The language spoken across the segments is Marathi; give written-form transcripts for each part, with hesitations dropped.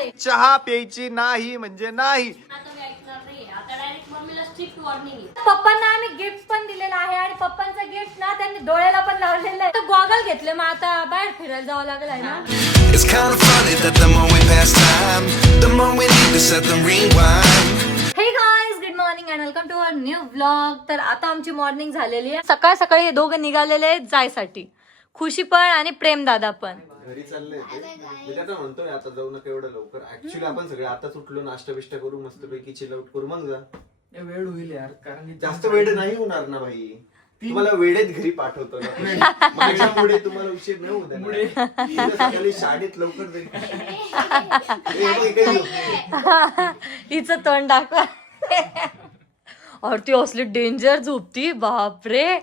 आहे. चहा प्यायची नाही म्हणजे नाही. आता मी ऐकणार नाही. आता डायरेक्ट मम्मीला स्ट्रिक्ट वॉर्निंग. पप्पांना आम्ही गिफ्ट पण दिलेला आहे आणि पप्पांचं गिफ्ट ना त्यांनी डोळ्याला पण लावलेलं आहे. तर गॉगल घेतले, मग आता बाहेर फिरायला जावं लागेल आहे ना. It's kind of funny that the more we pass time, the more we need to set the rewind. Hey guys, good morning and welcome to our new vlog. तर आता आमची मॉर्निंग झालेली आहे. सकाळ सकाळी हे दोघं निघालेले आहेत जायसाठी. खुशी पण आणि प्रेम दादा पण. घरी चाललंय मी त्याला म्हणतोय आता जाऊ नका एवढं लवकर. ऍक्च्युली आपण सगळे आताच उठलो, नाश्ता बिष्टा करू, मस्तपैकी चिल आउट करू, मग जा. वेळ होईल यार, कारण जास्त वेळ नाही होणार ना भाई. तुम्हाला वेळेत घरी पाठवतो ना. माझ्यामुळे तुम्हाला उशीर नाही होत ना. सकाळी शाळेत लवकर जाईल. हिचं तोंड दाखवा. और ती असली डेंजर झोपती, बापरे.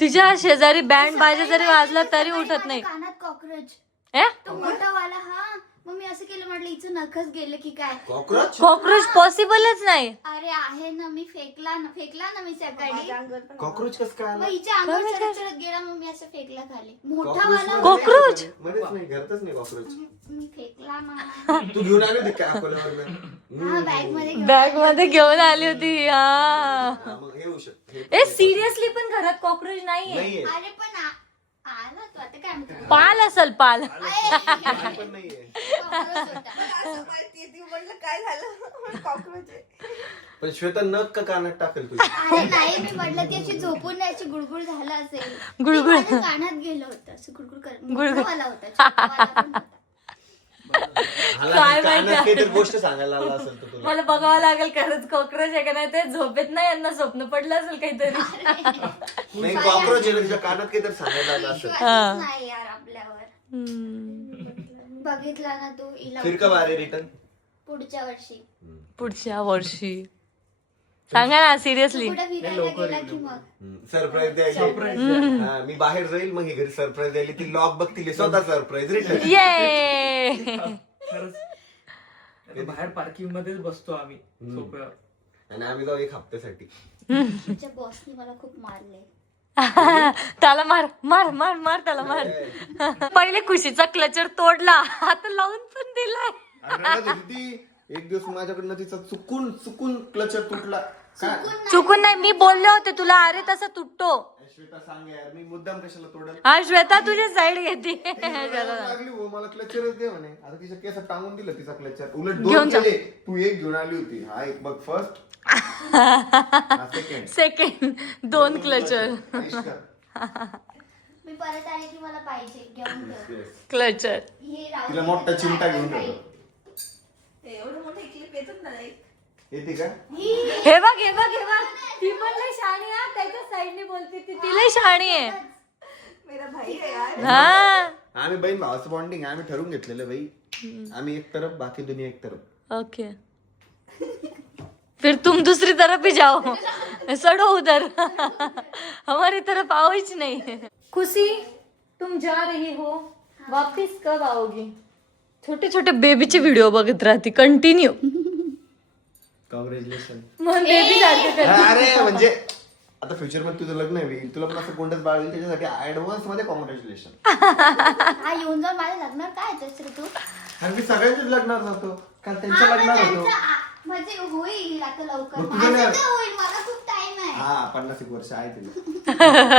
तिच्या शेजारी बँड बाजा जरी वाजला तरी उठत नाही. कानात कॉकरोच ए? तो मोठा वाला. हा मग मी असं केलं, म्हटलं हिचं नखच गेलं की काय. कॉकरोच कॉकरोच पॉसिबलच नाही. अरे आहे ना, मी फेकला ना मी सकाळी. कॉकरोच कस काय मग आला? हिच्या अंगावर चढत चढत गेला, मग मी असं फेकला खाली. मोठा वाला कॉकरोच? मध्येच नाही, घरातच नाही कॉकरोच. मी फेकला ना. तू घेऊन आले होते काय अकोल्यावर? हा बॅग मध्ये बॅग मध्ये घेऊन आली होती. मग हे होऊ शकते. ए सिरियसली पण घरात कॉकरोच नाहीये. नाहीये अरे पण आला तो, आता काय म्हणतो. पाल असल पाल. पण नाहीये. कॉकरोच होता. पण श्वेता नख का कानात टाकेल तुझी? अरे नाही, मी म्हटलं ती अशी झोपून नाही, अशी गुडगुड झालं असेल. गुडगुड. ते माझ्या कानात गेलं होतं, असं गुडगुड करत. मोठा वाला होता, छोटा वाला पण होता. काय माहिती? कानात काहीतरी गोष्ट सांगायला आला असेल तर तुला. मला बघावं लागेल खरंच कॉकरोच आहे का नाही. ते झोपेत नाही, यांना स्वप्न पडलं असेल काहीतरी. नाही कॉकरोच आहे ना, तुझ्या कानात काहीतरी सांगायला आला असेल. विश्वासच नाही यार आपल्यावर. बघितला ना तू हिला फिर कब आ रहे रिटर्न? पुढच्या वर्षी. पुढच्या वर्षी सांगा ना सिरियसली. कुठे फिरायला गेला की मग सरप्राईज द्यायला. हा, मी बाहेर जाईल, मग ही घरी सरप्राईज द्यायला. ती लॉक बघतील, स्वतः सरप्राईज रिटर्न. ये. खरंच आता बाहेर पार्किंग मध्येच बसतो आम्ही सोप्यावर. आणि आम्ही जाऊ एक हप्त्यासाठी. तुमच्या बॉसनी मला खूप मारले. त्याला मार मार मार मार त्याला मार. पहिले खुशीचा क्लचर तोडला, आता लावून पण दिलाय. रडत होती ती. एक दिवस माझ्याकडनं तिचा चुकून क्लचर तुटला. काय चुकून नाही, मी बोलले होते तुला, अरे तसा तुटतो. श्वेता सांग यार, मी मुद्दाम कशाला तोडल? हा श्वेता तुझी साईड घेते. लागली हो, मला क्लचरच दे म्हणे. आता तिच्या केसात टांगून दिलं तिचा क्लचर. उलट घेऊन दोन जा. केले. तू एक घेऊन आली होती. हा एक बघ फर्स्ट, सेकंड. सेकंड 2 क्लचर. मी परत आले की मला पाहिजे, घेऊन ठेव. क्लचर. हे राहू तिला दे. मोठा चिमटा घेऊन ठेवतो. एवढं मोठं क्लिप येतात ना एक. येते का? हे बघ हे बघ हे बघ, ती पण लय शहाणी आहे. त्याच्या साईडने बोलते ती लय शहाणी आहे. मेरा भाई है यार. हा आम्ही बहीण भावाचं बॉन्डिंग आम्ही ठरवून घेतलेलं बाई. आम्ही एक तरफ, बाकी दुनिया एक तरफ. ओके, फिर तुम दूसरी तरफ ही जाओ, सड़ो उधर. हमारी तरफ आओ ही नहीं. खुशी, तुम जा रही हो, वापिस कब आओगी? छोटे छोटे बेबीचे व्हिडिओ बघत राहते कंटिन्यू. कॉंग्रॅच्युलेशन. मग बेबी सारखं कर. अरे म्हणजे आता फ्युचर मध्ये तुझं लग्न होईल, तुला पण असं कोणतंच बाळ होईल, त्याच्यासाठी ऍडव्हान्स मध्ये कॉंग्रॅच्युलेशन. हा येऊन जाऊन माझ्या लग्नात काय येतोस रे तू? कारण मी सगळ्यांच्याच लग्नात जातो, काल त्यांच्या लग्नात होतो. म्हणजे होईल आता लवकर. मग तुझं माझं नाही- तर होईल, मला खूप टाइम आहे. हा 50 वर्ष आहे तिला.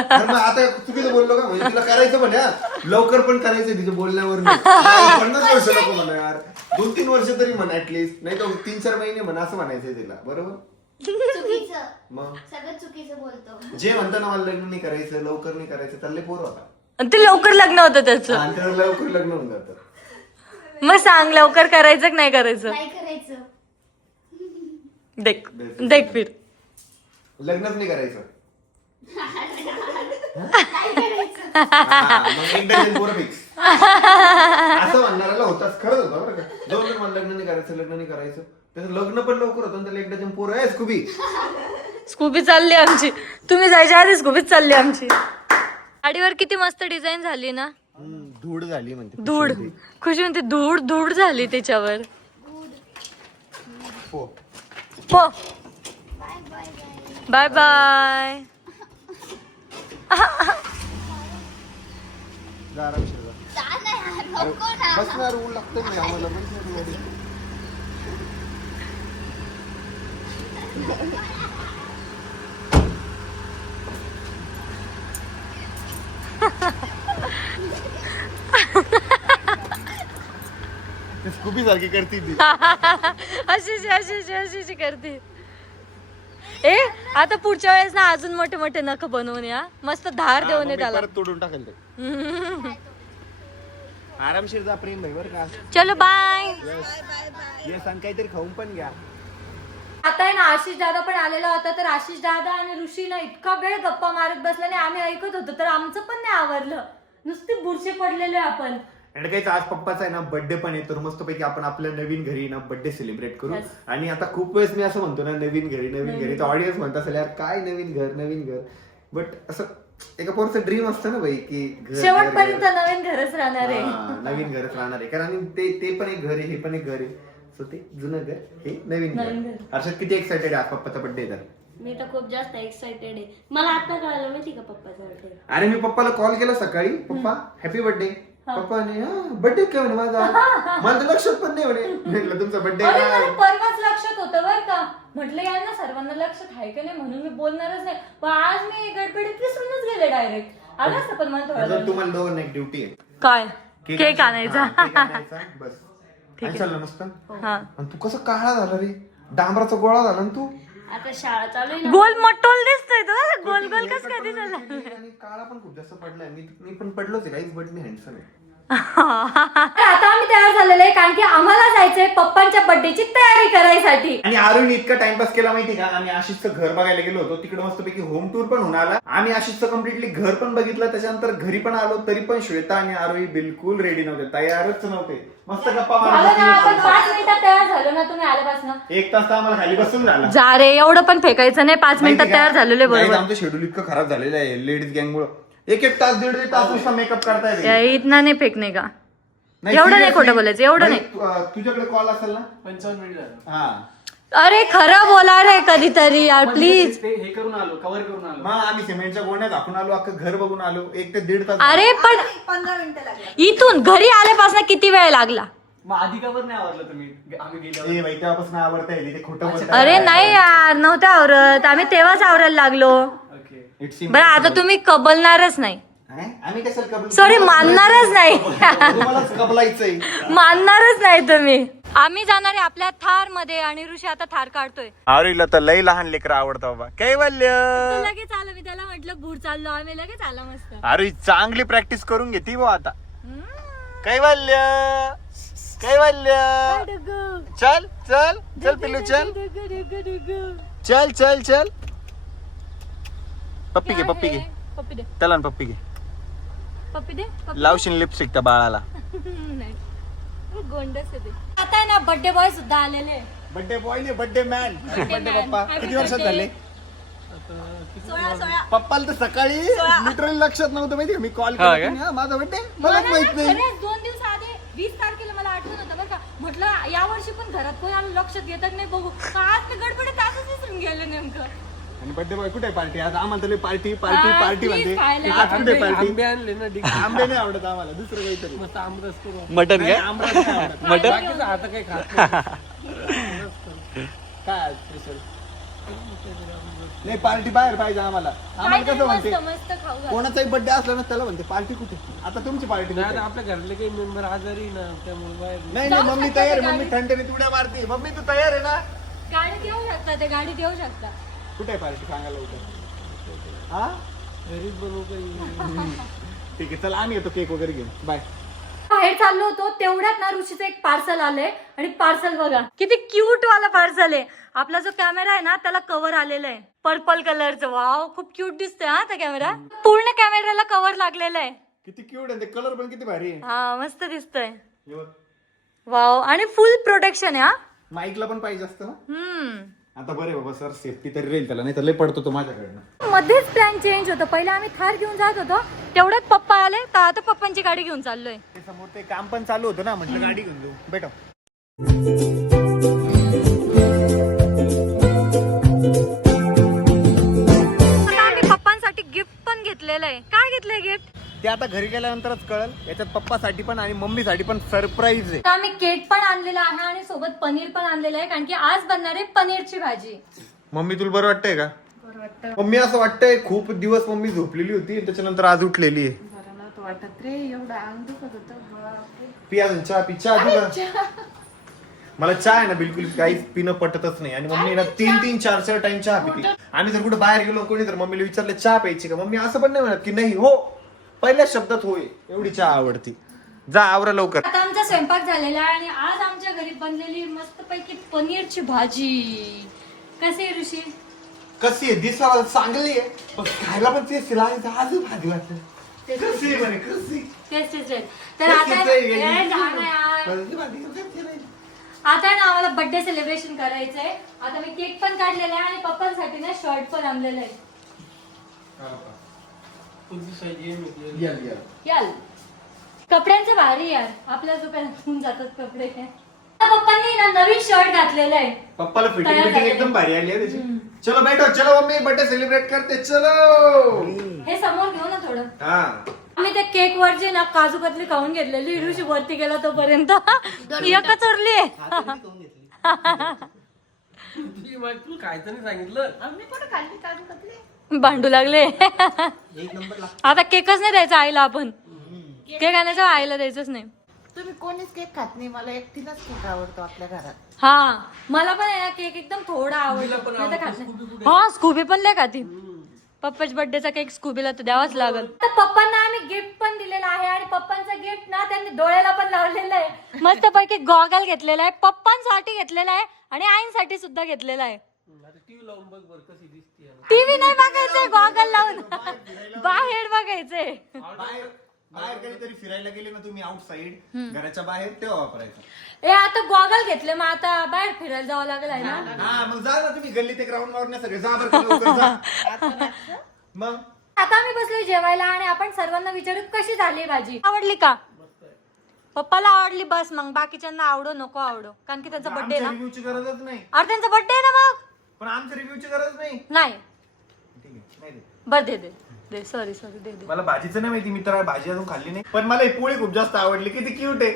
तर मग आता चुकीचं बोललो का? म्हणजे तिला करायचं म्हणे, हा. लवकर पण करायचं तिच्या बोलण्यावर. 50 वर्ष नको म्हणा यार, 2-3 वर्ष तरी म्हणा ऍटलीस्ट, नाही तर 3-4 महिने म्हणा असं म्हणायचंय तिला. बरोबर? चुकीचं, मग सगळं चुकीचं बोलतो. जे म्हणतं ना मला लग्न नाही करायचं, लवकर नाही करायचं, चालले पोर होता. आणि ते लवकर लग्न होतं त्याचं. आणि त्याला लवकर लग्न होऊन जातं. मग सांग लवकर करायचं की नाही करायचं? नाही करायचं. देख देख फिर. लग्नच नाही करायचं. नाही करायचं. हा, मग एक डझन पोरं फिक्स. असं म्हणणाऱ्याला होताच, खरंच होता बरं का. जो मला लग्न नाही करायचं, त्याचं लग्न पण लवकर होतं आणि त्याला एक डझन पोरं आहे. स्कूबी स्कूबी चालली आमची. तुम्ही जायच्या आधी स्कूबीच चालली आमची. गाडीवर किती मस्त डिझाईन झाली ना. धूड झाली म्हणते. धूड. खुशी म्हणते धूड धूड झाली त्याच्यावर. हो. पो bye bye bye. Bye bye. जा आरामशीर जा. जा ना नको ना. बसणार ऊन लागतं नाही आम्हाला बसणार मध्ये. स्कूबी सारखी करती ती. अशी करते. ए आता पुढच्या वेळेस ना अजून मोठे मोठे नख बनवून या, मस्त धार देऊन ये त्याला. परत तोडून टाकेल ते. आरामशीर जा प्रेम भाई बर का. चलो बाय. ये सांग काहीतरी खाऊन पण घ्या. आता आहे ना आशिष दादा पण आलेला होता, तर आशिष दादा आणि ऋषीला इतका वेळ गप्पा मारत बसला आणि आम्ही ऐकत होतो, तर आमचं पण नाही आवरलं. नुसते बुरशे पडलेले आपण. आणि काहीच आज पप्पाचा आहे ना बर्थडे पण आहे, तर मस्तपैकी आपण आपल्या नवीन घरी ना बर्थडे सेलिब्रेट करू. आणि आता खूप वेळेस मी असं म्हणतो ना नवीन घरी तर ऑडियन्स म्हणत असेल यार काय नवीन घर. बट असं एका पोरचं ड्रीम असतं ना भाई की शेवटपर्यंत नवीन घरच राहणार आहे. नवीन घरच राहणार आहे. कारण ते पण एक घर आहे, हे पण एक घर आहे. सो ते जुनं घर हे नवीन घर. हर्षद किती एक्साइटेड आहे आज पप्पाचा बर्थडे तर. मी तर खूप जास्त एक्साइटेड आहे. मला आता कळालं माहिती का पप्पाचा बर्थडे. अरे मी पप्पाला कॉल केला सकाळी, पप्पा हॅपी बर्थडे. पप्पाने बर्थडे काय म्हणे माझा, मला तर लक्षात पण नाही म्हणे. म्हटलं तुमचा बर्थडे परवाच लक्षात होतं बरं का. म्हटलं यांना सर्वांना लक्षात आहे का नाही म्हणून मी बोलणारच नाही, पण आज मी गडबडीत विसरूनच गेले डायरेक्ट. आलं असं पण मला तुम्हाला दोघांना एक ड्युटी आहे. काय केक आणायचा. बस आणि चाललं मस्त. आणि तू कसं काळा झाला रे, डांबराचा गोळा झाला ना तू. आता शाळा चालू आहे ना. गोल मटोल दिसतोय तो. गोल गोल कसं काय दिसला. आणि काळा पण खूप जास्त पडलाय. मी पण पडलोच आहे काहीच, बट मी हँडसम आहे. आता आम्ही तयार झालेलो आहे कारण की आम्हाला जायचंय पप्पांच्या बर्थडेची तयारी करायसाठी. आणि आरुईने इतका टाइमपास केला माहिती का. आम्ही आशिषचं घर बघायला गेलो होतो, तिकडे मस्तपैकी होम टूर पण होऊन आला. आम्ही आशिषचं कम्प्लिटली घर पण बघितलं, त्याच्यानंतर घरी पण आलो, तरी पण श्वेता आणि आरोही बिलकुल रेडी नव्हते, तयारच नव्हते. मस्त गप्पा आपण 5 मिनिटात तयार झालो ना तुम्ही आल्यापासून. 1 तास तर आम्हाला खाली बसून झाला. जा रे एवढं पण फेकायचं नाही. 5 मिनिटात तयार झालेले बरोबर. आमचं शेड्यूल इतकं खराब झालेलं आहे लेडीज गँगमुळे. 1 तास 1.5 तास नुसता मेकअप करताय. इतना नाही फेकणे का. एवढं नाही खोटं बोलायचं, एवढं नाही. तुझ्याकडे कॉल असेल ना 55 मिनिट झालं. हा अरे खरं बोला रे कधीतरी यार प्लीज. ते हे करून आलो, कव्हर करून आलो. मग आम्ही सिमेंटच्या गोण्यात झाकून आलो, अख्खं घर बघून आलो. 1 ते 1.5 तास. अरे पण 15 मिनिटं लागली. इथून घरी आल्यापासून किती वेळ लागला. मग आधी कवर नाही आवरलं तुम्ही, आम्ही गेलो. ए बाई तेव्हापासून आवडता येईल ते खोटं बोलतात. अरे नाही यार नव्हतं आवरत, आम्ही तेव्हाच आवरायला लागलो. ओके. बरं आता तुम्ही कबलणारच नाही. आम्ही कशाला कबूल. सॉरी मानणारच नाही. तुम्हालाच कबलायचंय. मानणारच नाही तुम्ही. आम्ही जाणार आहे आपल्या थार मध्ये आणि ऋषी आता थार काढतोय. आरुईला तर लई लहान लेकर आवडतं बाबा. कैवल्य लगेच आलं, मी त्याला म्हटलं भूर चाललो आम्ही, लगेच आला मस्त. आरुई चांगली प्रॅक्टिस करून घेते वो आता. कैवल्य चल चल चल पिल्लू चल चल चल चल. पप्पी घे पप्पी दे त्याला ना पप्पी घे. पप्पी दे. लावशील लिपस्टिक त्या बाळाला. नाही गोंडस आहे. आता आहे ना बर्थडे बॉय सुद्धा आलेले. बर्थडे बॉय ने बर्थडे मॅन. बर्थडे पप्पा किती वर्षात झाले. 16 पप्पाला तर सकाळी लिटरली लक्षात नव्हतं माहिती मी कॉल केला माझा बर्थडे मलाच माहित नाही. 2 दिवस आधी 20 तारखेला मला आठवण होतं बरं का. म्हटलं या वर्षी पण घरात कोणी आलं लक्षात घेतात नाही बघू. आज मी गडबडीत तासच विसरून गेले नेमकं. आणि बर्थडे बॉय कुठे पार्टी आज आम्हाला तरी पार्टी पार्टी पार्टी please म्हणते. खायला. आज कुठे पार्टी. आंबे आणले ना डिग. आंबे नाही आवडत आम्हाला दुसरं काहीतरी. मस्त आमरस करू. मटन काय आंबा नाही आवडत. बाकीचं आता काही खात नाही. काय स्पेशल नाही पार्टी बाहेर पाहिजे आम्हाला. आम्हाला कसं म्हणते मस्त खाऊ घाल. कोणाचाही बर्थडे असला ना त्याला म्हणते पार्टी कुठे. आता तुमची पार्टी नाही आता आपल्या घरातले काही मेंबर आजारी ना त्यामुळे बाहेर. नाही नाही मम्मी तयार आहे. मम्मी थंडीत उड्या मारते. मम्मी तू तयार आहे ना. गाडीत येऊ शकता ते गाडीत येऊ शकता. कुठे पार्टी सांगायला होतं. हा घरीच बनवू काही. ठीक आहे चला आम्ही येतो केक वगैरे घेऊन. बाय. बाहेर चाललो होतो तेवढ्यात ना ऋषीचं एक पार्सल आलंय आणि पार्सल बघा किती क्यूट वाला पार्सल आहे. आपला जो कॅमेरा आहे ना त्याला कव्हर आलेलं आहे पर्पल कलरचं. वाव खूप क्यूट दिसतोय हा त्या कॅमेरा. पूर्ण कॅमेऱ्याला कव्हर लागलेलं आहे. किती क्यूट आहे ते. कलर पण किती भारी आहे. हा मस्त दिसतोय. हे बघ. वाव आणि फुल प्रोटेक्शन आहे हा. माईकला पण पाहिजे असतं ना. आता बरे बाबा सर सेफ्टी तरी राहील त्याला, नाही तर लय पडतो तो माझ्याकडनं. मध्येच प्लॅन चेंज होतो. पहिले आम्ही थार घेऊन जात होतो तेवढ्यात पप्पा आले तर आता पप्पांची गाडी घेऊन चाललोय. ते समोर ते काम पण चालू होतं ना म्हटलं गाडी घेऊन जाऊ. बेटा आता आम्ही पप्पांसाठी गिफ्ट पण घेतलेलं आहे. काय घेतलंय गिफ्ट. ते आता घरी गेल्यानंतरच कळल. याच्यात पप्पासाठी पण आणि मम्मीसाठी पण सरप्राईज आहे. तर आम्ही केक पण आणलेला आहे आणि सोबत पनीर पण आणलेलं आहे, कारण की आज बनणार आहे पनीरची भाजी. मम्मी तुला बरं वाटतंय का? मम्मी असं वाटतंय खूप दिवस मम्मी झोपलेली होती त्याच्यानंतर आज उठलेली आहे. वाटत रे एवढं अंग दुखत होतं. पी अजून चहा पी. चहा तुला मला चहा आहे ना बिलकुल काहीच पिणं पटतच नाही. आणि मम्मी ना 3-4 टाइम चहा पिते. आम्ही जर कुठे बाहेर गेलो कोणी तर मम्मीला विचारलं चहा प्यायची का, मम्मी असं पण नाही म्हणत की नाही हो पहिल्या शब्दात होय एवढी चहा आवडती. जा आवरा लवकर. आता आमचा स्वयंपाक झालेला आहे आणि आज आमच्या घरी बनलेली मस्तपैकी पनीरची भाजी. कशी आहे ऋषी? कशी आहे? दिसायला चांगली आहे पण खायला पण ते आज भाजी वाटते. कशी आहे म्हणे कशी? तेच तर आता ना आम्हाला बर्थडे सेलिब्रेशन करायचंय. आता मी केक पण काढलेला आहे आणि पप्पांसाठी ना शर्ट पण आणलेलं आहे. याल कपड्यांचं भारी यार, आपल्या दुकानात होऊन जातात कपडे. पप्पांनी ना नवीन शर्ट घातलेलं आहे. पप्पाला फिटिंग एकदम भारी आली आहे त्याची. चलो बैठो चलो मम्मी बर्थडे सेलिब्रेट करते चलो. हे समोर घेऊ ना थोडं. हा आम्ही त्या केक वर जे ना काजू कतली खाऊन घेतलेली. ऋषी वरती गेला तोपर्यंत एकच उरली आहे. खायचं नाही सांगितलं. आम्ही पण खाल्ली काजू कतली. भांडू लागले. आता केकच नाही द्यायचा आईला. आपण केक आणायचा आईला द्यायचंच नाही. तुम्ही कोणीच केक खात नाही, मला एकटीलाच केक आवडतो आपल्या घरात. हा मला पण आहे ना केक एकदम थोडा आवडतो. नाही तर खात नाही. हा स्कूबी पण लय खाती. पप्पाच्या बर्थडेचा केक स्कूबीला तर द्यावाच लागल. तर पप्पांना आम्ही गिफ्ट पण दिलेलं आहे आणि पप्पांचं गिफ्ट ना त्यांनी डोळ्याला पण लावलेलं आहे. मस्त पैकी गॉगल घेतलेला आहे, पप्पांसाठी घेतलेला आहे आणि आईंसाठी सुद्धा घेतलेला आहे. टीव्ही नाही बघायचंय, गॉगल लावून बाहेर बघायचंय. बाहेर कधीतरी फिरायला गेले ना तुम्ही आउटसाइड घराच्या बाहेर तेव्हा वापरायचं. ए आता गॉगल घेतले मग आता बाहेर फिरायला जावं लागेल आहे ना. हा मग जा ना तुम्ही गल्ली ते ग्राउंड वर नाही सगळे जा बरं का लवकर जा. मग आता आम्ही बसलोय जेवायला आणि आपण सर्वांना विचारू कशी झाली भाजी. आवडली का? पप्पाला आवडली बस, मग बाकीच्यांना आवडो नको आवडो, कारण की त्यांचा बर्थडे ना. रिव्ह्यूची गरजच नाही. अरे त्यांचा बर्थडे आहे ना. मग पण आमच्या रिव्ह्यूची गरज नाही. नाही ठीक आहे नाही दे. बर दे दे सॉरी दे. मला भाजीचं नाही माहिती, मी तर भाजी अजून खाल्ली नाही. पण मला ही पोळी खूप जास्त आवडली. किती क्यूट आहे.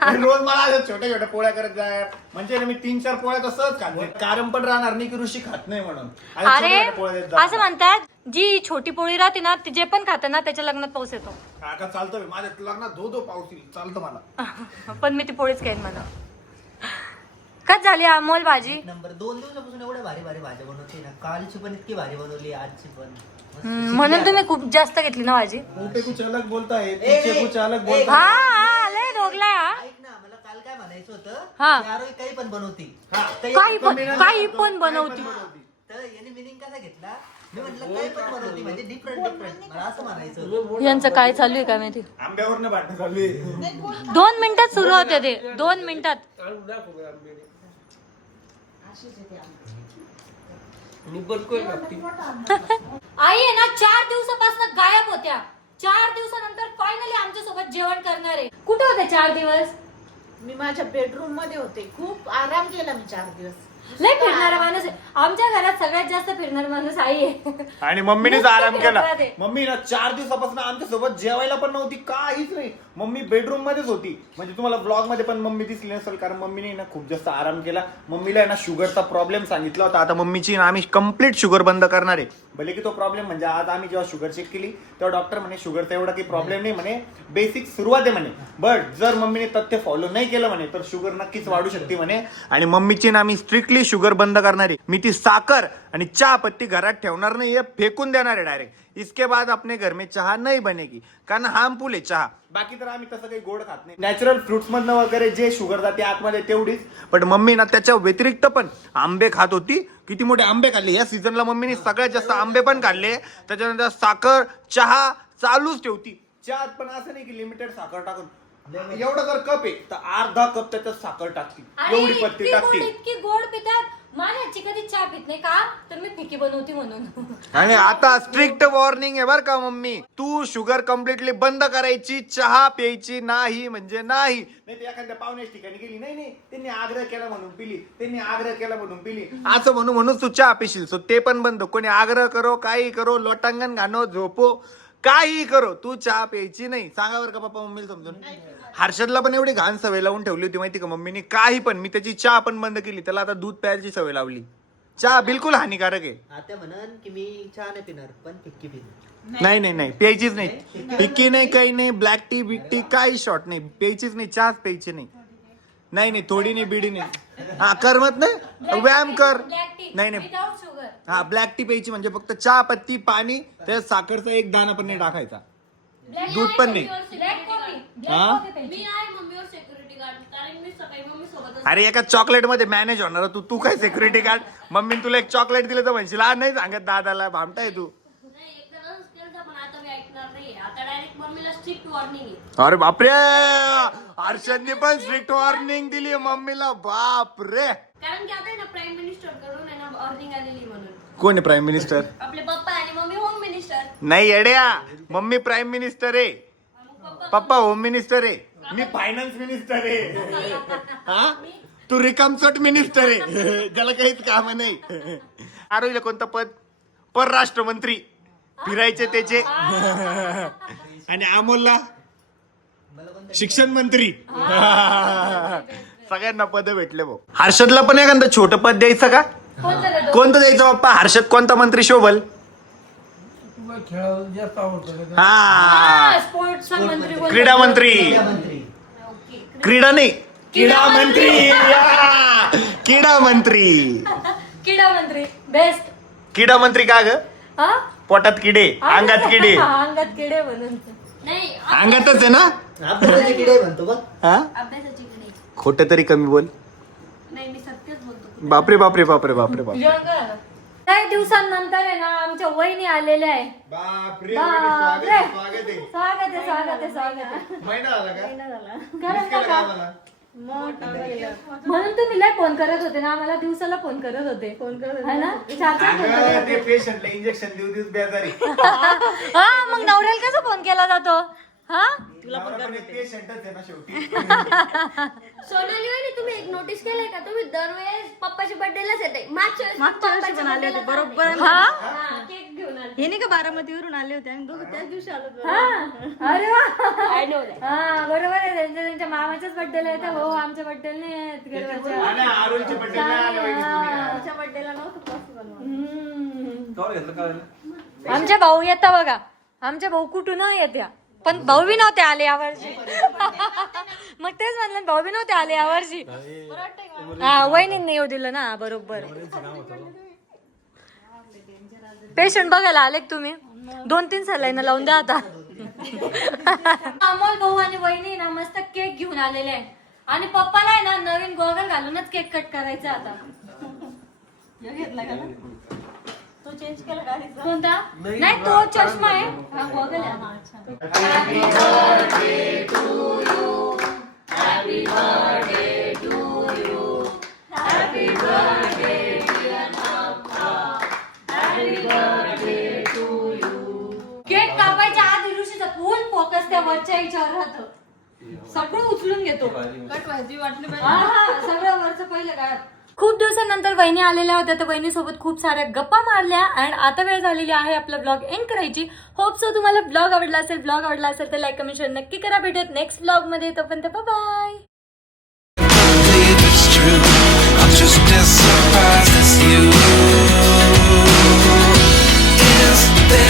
आणि रोज मला अशा छोट्या छोट्या पोळ्या करत जाय म्हणजे मी 3-4 पोळ्या तर सहज खाते. कारण पण राहणार नाही की ऋषी खात नाही म्हणून. अरे असं म्हणतात जी छोटी पोळी राहते ना ती जे पण खाते ना त्याच्या लग्नात पाऊस येतो. का चालतं माझ्या लग्नात धो पाऊस येईल चालतं मला. पण मी ती पोळीच खाईन. मला कच झाली अमोल भाजी. नंबर 2 दिवसापासून एवढ्या भारी भारी भाज्या बनवते ना. कालची पण इतकी भारी बनवली, आजची पण. म्हणून तुम्ही खूप जास्त घेतली ना भाजी. मोठे कुछ अलग बोलता है, पीछे कुछ अलग बोलता हा है. हा लय ढोकला. ऐक ना, मला काल काय म्हणायचं हा. होतं, यार काही पण बनवती. काही पण बनवती. तर याने मिनिंग कसा घेतला, मी म्हटलं काही पण बनवती म्हणजे डिफरंट मला असं म्हणायचं होतं. यांचं काय चालू आहे का माहिती. आंब्यावर भांडण चालू आहे. 2 मिनिटात सुरू होते ते. 2 मिनिटात. आई आहे ना 4 दिवसापासून गायब होत्या. 4 दिवसानंतर फायनली आमच्या सोबत जेवण करणार आहे. कुठे होते 4 दिवस? मी माझ्या बेडरूम मध्ये होते. खूप आराम केला मी 4 दिवस. लय फिरणारा माणूस आहे आमच्या घरात. सगळ्यात जास्त फिरणारा माणूस आई आहे. आणि मम्मीनेच आराम केला. घरात आहे. मम्मी ना 4 दिवसापासून आमच्या सोबत जेवायला पण नव्हती, काहीच नाही. मम्मी बेडरूम मध्येच होती. म्हणजे तुम्हाला ब्लॉग मध्ये पण मम्मी दिसली नसेल कारण मम्मीने ना खूप जास्त आराम केला. मम्मीला आहे ना शुगरचा प्रॉब्लेम सांगितला होता. आता मम्मीची ना आम्ही कम्प्लीट शुगर बंद करणार आहे. भले की तो प्रॉब्लेम म्हणजे आज आम्ही जेव्हा शुगर चेक केली तेव्हा डॉक्टर म्हणे शुगरचा एवढा काही प्रॉब्लेम नाही म्हणे, बेसिक सुरुवात आहे म्हणे. बट जर मम्मीने तथ्य फॉलो नाही केलं म्हणे तर शुगर नक्कीच वाढू शकते म्हणे. आणि मम्मीची ना आम्ही स्ट्रिक्टली शुगर बंद करणार आहे. मी ती साखर आणि चहा पत्ती घरात ठेवणार नाही, हे फेकून देणार आहे डायरेक्ट. इसके बाद अपने घर में चहा नहीं बनेगी कारण हार्मफुल आहे चहा. बाकी तर आम्ही तसं काही गोड खात नाही. नॅचरल फ्रुट्स मधनं वगैरे जे शुगर जाते आतमध्ये तेवढीच. पण मम्मी ना त्याच्या व्यतिरिक्त पण आंबे खात होती. किती मोठे आंबे खाल्ले या सीझनला मम्मीने. सगळ्यात जास्त आंबे पण खाल्ले. त्याच्यानंतर साखर चहा चालूच ठेवती. चहात पण असं नाही की लिमिटेड साखर टाकून. एवढा जर कप आहे तर अर्धा कप त्याच्यात साखर टाकते, एवढी पत्ती टाकते. इतकी गोड पितात. माझ्याची कधी चहा पित नाही का तर मी फिकी बनवती म्हणून. आणि आता स्ट्रिक्ट वॉर्निंग आहे बर का मम्मी, तू शुगर कम्प्लिटली बंद करायची, चहा प्यायची नाही म्हणजे नाही. नाही एखाद्या पाहुण्याच्या ठिकाणी गेली, नाही त्यांनी आग्रह केला म्हणून पिली, त्यांनी आग्रह केला म्हणून पिली असं म्हणून तू चहा पिशील. सो ते पण बंद. कोणी आग्रह करो काही करो, लोटांगण घाणो झोपो काही करो, तू चहा प्यायची नाही. सांगा बरं का पप्पा मम्मीला समजून. हर्षदला पण एवढी घाण सवय लावून ठेवली होती माहिती का मम्मीने, काही पण. मी त्याची चहा पण बंद केली, त्याला आता दूध प्यायची सवय लावली. चहा बिलकुल हानिकारक आहे. आता म्हणन की मी चहा नाही पिणार पण फिक्की पिणार. नाही नाही नाही, प्यायचीच नाही. फिक्की नाही, काही नाही, ब्लॅक टी बिग टी काही शॉर्ट नाही, प्यायचीच नाही. चहाच प्यायची नाही. नाही नाही, थोडी नाही, बिडी नाही. हा करमत नाही, व्यायाम कर. नाही नाही, हा ब्लॅक टी प्यायची म्हणजे फक्त चहा पत्ती पाणी, त्यात साखरचा एक दाणा पण नाही टाकायचा, दूध पण नाही. हा अरे एका चॉकलेट मध्ये मॅनेज होणार तू काय सिक्युरिटी गार्ड. मम्मीने तुला एक चॉकलेट दिलं तर म्हणशील हा नाही सांगत दादाला, भामटाय तू. अरे बापरे, हर्षदने पण स्ट्रिक्ट वॉर्निंग दिली मम्मीला. बापरे, कारण की आता ना प्राईम मिनिस्टर कडून आहे ना वॉर्निंग आलेली म्हणून. कोण आहे प्राईम मिनिस्टर? आपले पप्पा आणि मम्मी होम मिनिस्टर. नाही येड्या, मम्मी प्राईम मिनिस्टर आहे, पप्पा होम मिनिस्टर आहे, मी फायनान्स मिनिस्टर आहे. हा तू रिकामचट मिनिस्टर आहे, ज्याला काहीच काम नाही. आरोग्य कोणतं पद? परराष्ट्र मंत्री, फिरायचे त्याचे. आणि अमोलला शिक्षण मंत्री. सगळ्यांना पद भेटले भाऊ. हर्षदला पण एखादं छोटं पद द्यायचं का? कोणतं द्यायचं पप्पा? हर्षद कोणता मंत्री शोभल? हा स्पोर्ट्स मंत्री बोल. क्रीडा मंत्री. मंत्री क्रीडा नाही, क्रीडा मंत्री. क्रीडा मंत्री. क्रीडा मंत्री बेस्ट. क्रीडा मंत्री का ग? हा पोटात किडे, अंगात किडे. अंगात किडे म्हणून. नाही अंगातच आहे ना. अभ्यासाचे किडे म्हणतो बघ. हा अभ्यासाची नाही. खोटं तरी कमी बोल. नाही मी सत्यच बोलतो. बापरे बापरे बापरे बापरे बापरे. काही दिवसांनंतर आहे ना आमच्या वहिनी आलेल्या आहे. बापरे, बापरे. स्वागत आहे. स्वागत आहे, स्वागत आहे, स्वागत आहे. महिना झाला का? खरंच का का? म्हणून तुम्ही लय फोन करत होते ना आम्हाला, दिवसाला फोन करत होते. है ना, 4-4 फोन करत अगं, होते. ते पेशंटला इंजेक्शन देऊ देऊच बेजारी. हा मग नवऱ्याला कसा फोन केला जातो? हा नवरा पण एक पेशंटच आहे ना शेवटी. सोनाली वहिनी तुम्ही एक नोटीस केलंय का, तुम्ही दरवेळेस पप्पाच्या बर्थडेलाच येते. मागच्या वर्षी पण आले होते बरोबर. केक घेऊन आले. हे नाही का बारामतीवरून आले होते आणि दोघं त्याच दिवशी आलो होतो. हा अरे वा. I know that. हा बरोबर आहे, त्यांच्या मामाच्याच बर्थडेला येतं. हो आमच्या बर्थडेला नाही येत गर्वाच्या. आणि आरुलच्या birthday ला आले वहिनी तुम्ही. त्याच्या बर्थडेला नव्हतं पॉसिबल. आमचे भाऊ येता बघा, आमचे भाऊ कुठून येत्या, पण भाऊ बी नव्हते आले यावर्षी. मग तेच म्हणलं, भाऊ बी नव्हते आले यावर्षी. हा वहिनींनी येऊ दिलं ना. बरोबर. पेशंट बघायला आले तुम्ही? 2-3 सलाईन लावून द्या आता. अमोल भाऊ आणि वहिनी ना मस्त केक घेऊन आलेले आहे. आणि पप्पाला आहे ना नवीन गॉगल घालूनच केक कट करायचा आता. घेतला का ना? तो चेंज केला का? कोणता? नाही तो चष्मा आहे, हा गॉगल आहे. केक कापायच्या आधी ऋषीचा फुल फोकस त्या वरच्या याच्यावर राहतो. सगळं उचलून घेतो. कट व्हायची वाटली हा हा, सगळं वरचं पहिलं काढ. खूप दिवसानंतर वहिनी आलेल्या होत्या, तर वहिनीसोबत खूप साऱ्या गप्पा मारल्या. अँड आता वेळ झालेली आहे आपला ब्लॉग एंड करायची. होप सो तुम्हाला ब्लॉग आवडला असेल. ब्लॉग आवडला असेल तर लाईक कमेंट शेअर नक्की करा. भेटत नेक्स्ट ब्लॉग मध्ये. तोपर्यंत bye. believe it's true. I'm just as surprised as you. Is there